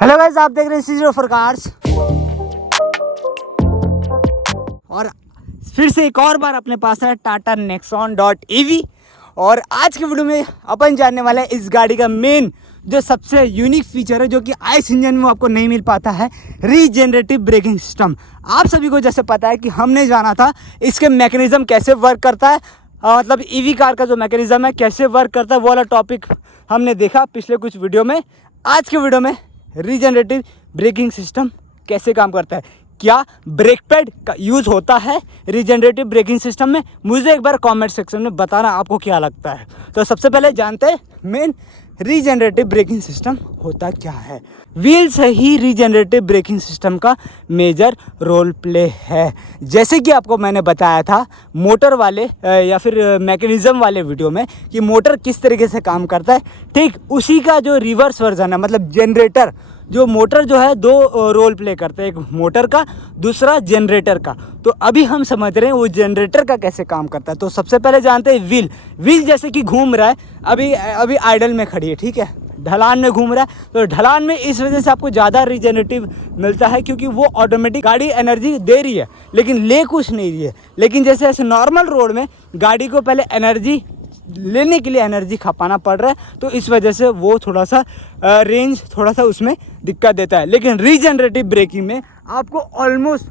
Hello guys, आप देख रहे हैं सीजर फॉर कार्स और फिर से एक और बार अपने पास है टाटा नेक्सॉन .ev। और आज के वीडियो में अपन जानने वाले हैं इस गाड़ी का मेन जो सबसे यूनिक फीचर है जो कि आइस इंजन में आपको नहीं मिल पाता है, रीजनरेटिव ब्रेकिंग सिस्टम। आप सभी को जैसे पता है कि हमने जाना था इसके मैकेनिज्म कैसे वर्क करता है, मतलब ईवी कार का जो मैकेनिज्म है कैसे वर्क करता है, वो वाला टॉपिक हमने देखा पिछले कुछ वीडियो में। आज के वीडियो में रीजनरेटिव ब्रेकिंग सिस्टम कैसे काम करता है, क्या ब्रेक पैड का यूज़ होता है रीजनरेटिव ब्रेकिंग सिस्टम में, मुझे एक बार कमेंट सेक्शन में बताना आपको क्या लगता है। तो सबसे पहले जानते हैं मेन रीजनरेटिव ब्रेकिंग सिस्टम होता क्या है। व्हील से ही रीजनरेटिव ब्रेकिंग सिस्टम का मेजर रोल प्ले है। जैसे कि आपको मैंने बताया था मोटर वाले या फिर मैकेनिज़्म वाले वीडियो में कि मोटर किस तरीके से काम करता है, ठीक उसी का जो रिवर्स वर्जन है, मतलब जनरेटर। जो मोटर जो है दो रोल प्ले करते हैं, एक मोटर का दूसरा जनरेटर का। तो अभी हम समझ रहे हैं वो जनरेटर का कैसे काम करता है। तो सबसे पहले जानते हैं व्हील जैसे कि घूम रहा है, अभी आइडल में खड़ी है, ठीक है, ढलान में घूम रहा है। तो ढलान में इस वजह से आपको ज़्यादा रीजनरेटिव मिलता है क्योंकि वो ऑटोमेटिक गाड़ी एनर्जी दे रही है लेकिन ले कुछ नहीं रही है। लेकिन जैसे ऐसे नॉर्मल रोड में गाड़ी को पहले एनर्जी लेने के लिए एनर्जी खपाना पड़ रहा है, तो इस वजह से वो थोड़ा सा रेंज थोड़ा सा उसमें दिक्कत देता है। लेकिन रीजनरेटिव ब्रेकिंग में आपको ऑलमोस्ट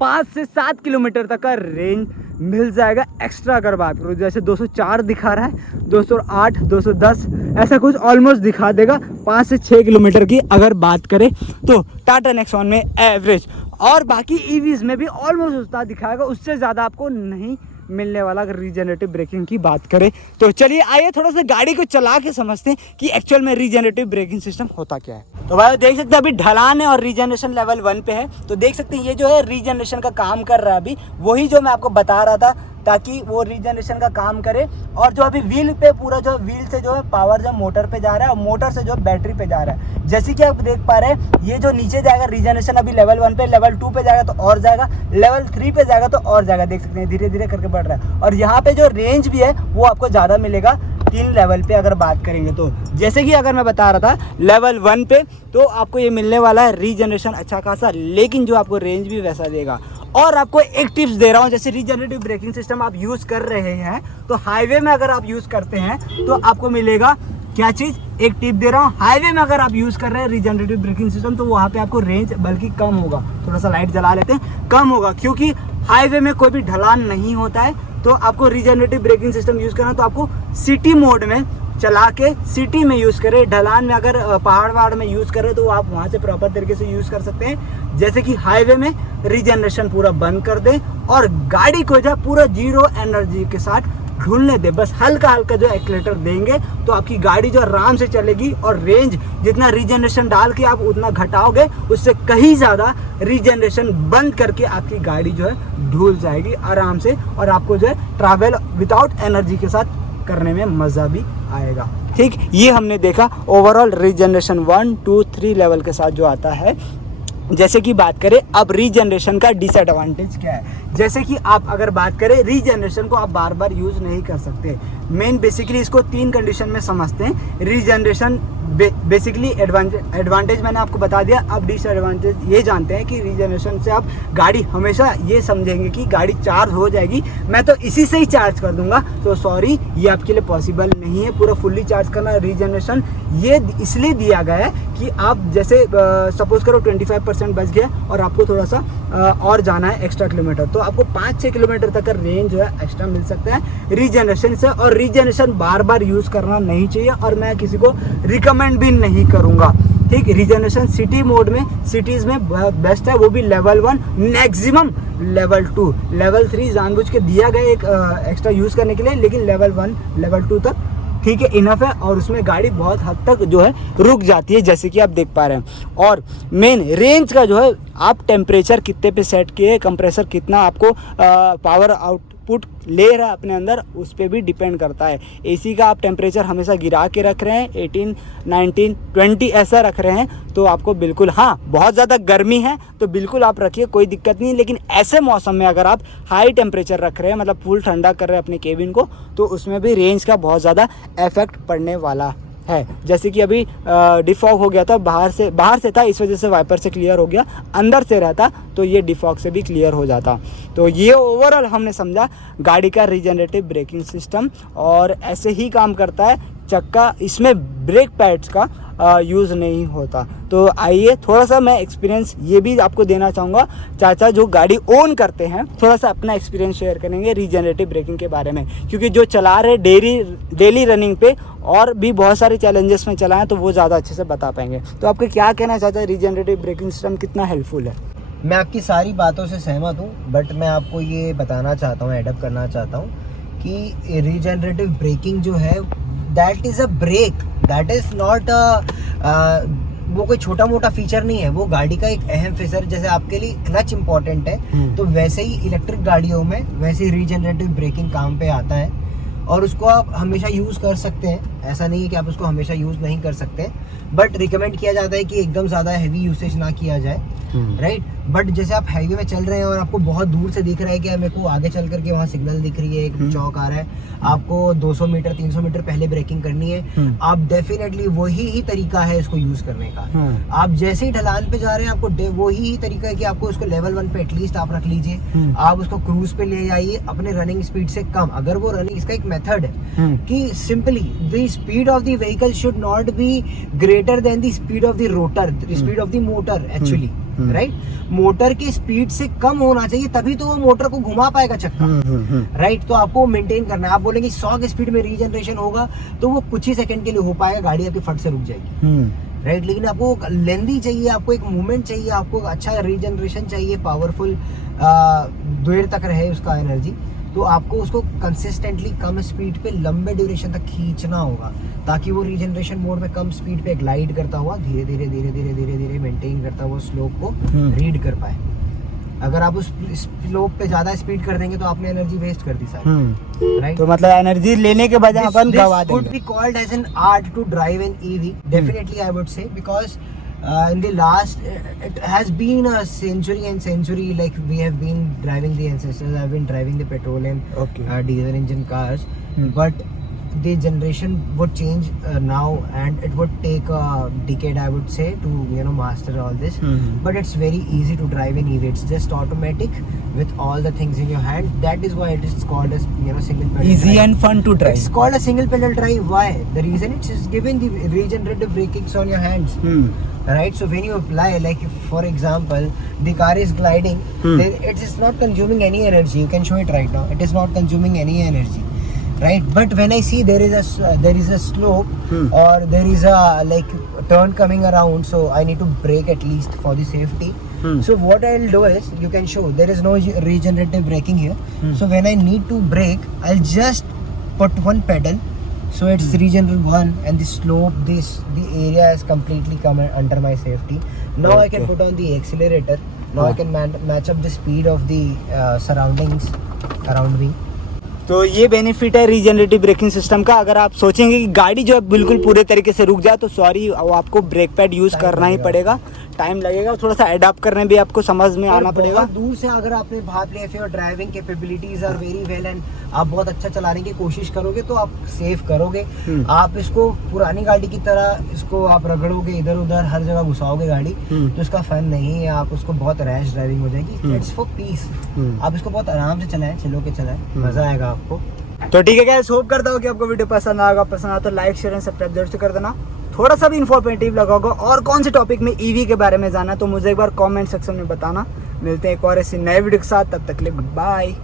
5 से 7 किलोमीटर तक का रेंज मिल जाएगा एक्स्ट्रा। अगर बात करो जैसे 204 दिखा रहा है, 208, 210 ऐसा कुछ ऑलमोस्ट दिखा देगा 5 से 6 किलोमीटर की अगर बात करें तो टाटा नेक्सॉन में एवरेज। और बाकी ईवीज में भी ऑलमोस्ट उतना दिखाएगा, उससे ज़्यादा आपको नहीं मिलने वाला अगर रीजनरेटिव ब्रेकिंग की बात करें। तो चलिए आइए थोड़ा सा गाड़ी को चला के समझते हैं कि एक्चुअल में रीजनरेटिव ब्रेकिंग सिस्टम होता क्या है। तो भाई देख सकते हैं अभी ढलान है और रीजनरेशन लेवल 1 पे है। तो देख सकते हैं ये जो है रीजनरेशन का काम कर रहा है, अभी वही जो मैं आपको बता रहा था ताकि वो रीजनरेशन का काम करे। और जो अभी व्हील पे पूरा जो व्हील से जो है पावर जो मोटर पे जा रहा है और मोटर से जो बैटरी पे जा रहा है। जैसे कि आप देख पा रहे हैं ये जो नीचे जाएगा रीजनरेशन अभी लेवल 1 पे, लेवल 2 पे जाएगा तो और जाएगा, लेवल 3 पे जाएगा तो और जाएगा। देख सकते हैं धीरे धीरे करके बढ़ रहा है। और यहाँ पे जो रेंज भी है वो आपको ज़्यादा मिलेगा 3 लेवल पे अगर बात करेंगे तो। जैसे कि अगर मैं बता रहा था लेवल 1 पे तो आपको ये मिलने वाला है रीजनरेशन अच्छा खासा, लेकिन जो आपको रेंज भी वैसा देगा। और आपको एक टिप्स दे रहा हूँ, जैसे रीजनरेटिव ब्रेकिंग सिस्टम आप यूज़ कर रहे हैं तो हाईवे में अगर आप यूज़ करते हैं तो आपको मिलेगा क्या चीज़, एक टिप दे रहा हूँ। हाईवे में अगर आप यूज़ कर रहे हैं रीजनरेटिव ब्रेकिंग सिस्टम तो वहाँ पे आपको रेंज बल्कि कम होगा। थोड़ा सा लाइट जला लेते हैं, कम होगा क्योंकि हाईवे में कोई भी ढलान नहीं होता है। तो आपको रीजनरेटिव ब्रेकिंग सिस्टम यूज़ करना तो आपको सिटी मोड में चला के सिटी में यूज़ करें। ढलान में अगर पहाड़ में यूज़ करें तो आप वहाँ से प्रॉपर तरीके से यूज़ कर सकते हैं। जैसे कि हाईवे में रीजनरेशन पूरा बंद कर दें और गाड़ी को जो पूरा जीरो एनर्जी के साथ ढूंढने दे, बस हल्का हल्का जो एक्सीलरेटर देंगे तो आपकी गाड़ी जो आराम से चलेगी। और रेंज जितना रीजनरेशन डाल के आप उतना घटाओगे उससे कहीं ज़्यादा रीजनरेशन बंद करके आपकी गाड़ी जो है ढूल जाएगी आराम से, और आपको जो है ट्रैवल विदाउट एनर्जी के साथ करने में मज़ा भी आएगा। ठीक, ये हमने देखा ओवरऑल रीजनरेशन 1, 2, 3 लेवल के साथ जो आता है। जैसे कि बात करें अब रीजनरेशन का डिसएडवांटेज क्या है। जैसे कि आप अगर बात करें रीजनरेशन को आप बार बार यूज़ नहीं कर सकते। मेन बेसिकली इसको 3 कंडीशन में समझते हैं। रीजनरेशन बेसिकली एडवांटेज मैंने आपको बता दिया। अब डिसएडवांटेज ये जानते हैं कि रीजनरेशन से आप गाड़ी हमेशा ये समझेंगे कि गाड़ी चार्ज हो जाएगी, मैं तो इसी से ही चार्ज कर दूंगा। तो सॉरी, ये आपके लिए पॉसिबल नहीं है पूरा फुल्ली चार्ज करना। रीजनरेशन ये इसलिए दिया गया है कि आप जैसे सपोज करो 25% बच गया और आपको थोड़ा सा और जाना है एक्स्ट्रा किलोमीटर, तो आपको 5-6 किलोमीटर तक का रेंज जो है एक्स्ट्रा मिल सकता है रीजनरेशन से। और रीजनरेशन बार बार यूज़ करना नहीं चाहिए और मैं किसी को रिकमेंड भी नहीं करूँगा। ठीक, रीजनरेशन सिटी मोड में सिटीज़ में बेस्ट है, वो भी लेवल 1, मैक्सिमम लेवल 2, लेवल 3 जानबूझ के दिया गया एक एक्स्ट्रा यूज़ करने के लिए, लेकिन लेवल 1 लेवल 2 तक ठीक है, इनफ है। और उसमें गाड़ी बहुत हद तक जो है रुक जाती है जैसे कि आप देख पा रहे हैं। और मेन रेंज का जो है आप टेम्परेचर कितने पे सेट किए, कंप्रेसर कितना आपको पावर आउटपुट ले रहा है अपने अंदर, उस पर भी डिपेंड करता है। एसी का आप टेम्परेचर हमेशा गिरा के रख रहे हैं, 18, 19, 20 ऐसा रख रहे हैं तो आपको बिल्कुल, हाँ बहुत ज़्यादा गर्मी है तो बिल्कुल आप रखिए, कोई दिक्कत नहीं। लेकिन ऐसे मौसम में अगर आप हाई टेम्परेचर रख रहे हैं, मतलब फुल ठंडा कर रहे हैं अपने केबिन को, तो उसमें भी रेंज का बहुत ज़्यादा इफेक्ट पड़ने वाला है। जैसे कि अभी डिफॉग हो गया था, बाहर से था, इस वजह से वाइपर से क्लियर हो गया, अंदर से रहता तो ये डिफॉग से भी क्लियर हो जाता। तो ये ओवरऑल हमने समझा गाड़ी का रीजनरेटिव ब्रेकिंग सिस्टम, और ऐसे ही काम करता है चक्का, इसमें ब्रेक पैड्स का यूज़ नहीं होता। तो आइए थोड़ा सा मैं एक्सपीरियंस ये भी आपको देना चाहूँगा, चाचा जो गाड़ी ओन करते हैं थोड़ा सा अपना एक्सपीरियंस शेयर करेंगे रीजनरेटिव ब्रेकिंग के बारे में, क्योंकि जो चला रहे डेली रनिंग पे और भी बहुत सारे चैलेंजेस में चलाएं तो वो ज़्यादा अच्छे से बता पाएंगे। तो आपके क्या कहना चाहते हैं, रीजनरेटिव ब्रेकिंग सिस्टम कितना हेल्पफुल है? मैं आपकी सारी बातों से सहमत हूँ, बट मैं आपको ये बताना चाहता हूँ, एडअप करना चाहता हूँ कि रीजनरेटिव ब्रेकिंग जो है that is a brake, that is not वो कोई छोटा मोटा फीचर नहीं है, वो गाड़ी का एक अहम फीचर। जैसे आपके लिए क्लच इंपॉर्टेंट है तो वैसे ही इलेक्ट्रिक गाड़ियों में वैसे ही रीजनरेटिव ब्रेकिंग काम पे आता है, और उसको आप हमेशा यूज़ कर सकते हैं। ऐसा नहीं है कि आप उसको हमेशा यूज़ नहीं कर सकते, बट रिकमेंड किया जाता है कि एकदम ज़्यादा हैवी यूसेज ना किया जाए, राइट। बट जैसे आप हाईवे में चल रहे हैं और आपको बहुत दूर से दिख रहा है कि मेरे को आगे चल करके वहाँ सिग्नल दिख रही है, एक चौक आ रहा है, आपको 200 मीटर 300 मीटर पहले ब्रेकिंग करनी है, आप डेफिनेटली वही ही तरीका है इसको यूज करने का। आप जैसे ही ढलान पे जा रहे हैं आपको वही ही तरीका है कि आपको उसको लेवल 1 पे एटलीस्ट आप रख लीजिए, आप उसको क्रूज पे ले जाइए अपने रनिंग स्पीड से कम। अगर वो रनिंग, इसका एक मेथड है कि simply the speed of the vehicle should not be greater than the speed of the rotor, speed of the motor actually, right. Motor की स्पीड से कम होना चाहिए, तभी तो वो मोटर को घुमा पाएगा चक्का, राइट। तो आपको मेंटेन करना है। आप बोलेंगे 100 की स्पीड में रीजनरेशन होगा तो वो कुछ ही सेकंड के लिए हो पाएगा, गाड़ी आपकी फट से रुक जाएगी, राइट। लेकिन आपको लेंदी चाहिए, आपको एक मूवमेंट चाहिए, आपको अच्छा रीजनरेशन चाहिए, पावरफुल देर तक रहे उसका एनर्जी, तो आपको उसको कंसिस्टेंटली कम स्पीड पे लंबे ड्यूरेशन तक खींचना होगा, ताकि वो रीजनरेशन मोड में कम स्पीड पे ग्लाइड करता हुआ धीरे धीरे मेंटेन करता हुआ स्लोप को रीड कर पाए। अगर आप उस स्लोप पे ज्यादा स्पीड कर देंगे तो आपने एनर्जी वेस्ट कर दी सारी, राइट। तो मतलब एनर्जी लेने के बजाय अपन गवा देंगे। This could be called as an art to drive an EV, definitely I would say, because in the last it has been a century and century, like we have been driving the ancestors, I've been driving the petrol and diesel engine cars, but the generation would change now, and it would take a decade, I would say, to master all this. But it's very easy to drive an EV. It's just automatic with all the things in your hand. That is why it is called as single pedal easy drive. and fun to drive. It's called a single pedal drive. Why? The reason it's just giving the regenerative brakings on your hands. Right, so when you apply, like if, for example, the car is gliding, it is not consuming any energy. You can show it right now. It is not consuming any energy, right? But when I see there is a slope, or there is a like turn coming around, so I need to brake at least for the safety. So what I'll do is, you can show there is no regenerative braking here. So when I need to brake, I'll just put one pedal, so it's regenerative one, and the slope, the area is completely come under my safety. Now I can put on the accelerator. Now I can match up the speed of the surroundings around me. तो ये benefit है regenerative braking system का। अगर आप सोचेंगे कि गाड़ी जो है बिल्कुल पूरे तरीके से रुक जाए तो सॉरी, आपको ब्रेक पैड यूज़ करना ही पड़ेगा, टाइम लगेगा, थोड़ा सा अडॉप्ट करने भी आपको समझ में आना पड़ेगा। दूर से अगर आपने भाप लिया, फिर driving capabilities are very well and आप बहुत अच्छा चलाने की कोशिश करोगे तो आप सेव करोगे। आप इसको पुरानी गाड़ी की तरह इसको आप रगड़ोगे, इधर उधर हर जगह घुसाओगे गाड़ी, तो इसका फन नहीं है। आप उसको बहुत रैश ड्राइविंग हो जाएगी। It's for piece. आप इसको बहुत आराम से चलाएं, चलो के चलाएं, मजा आएगा आपको। तो ठीक है गाइस, होप करता हूँ कि आपको वीडियो पसंद आया तो लाइक शेयर एंड सब्सक्राइब जरूर से कर देना। थोड़ा सा भी इन्फॉर्मेटिव लगा होगा और कौन से टॉपिक में ईवी के बारे में जाना तो मुझे एक बार कमेंट सेक्शन में बताना। मिलते हैं एक और ऐसी नए वीडियो के साथ, तब तक के लिए गुड बाय।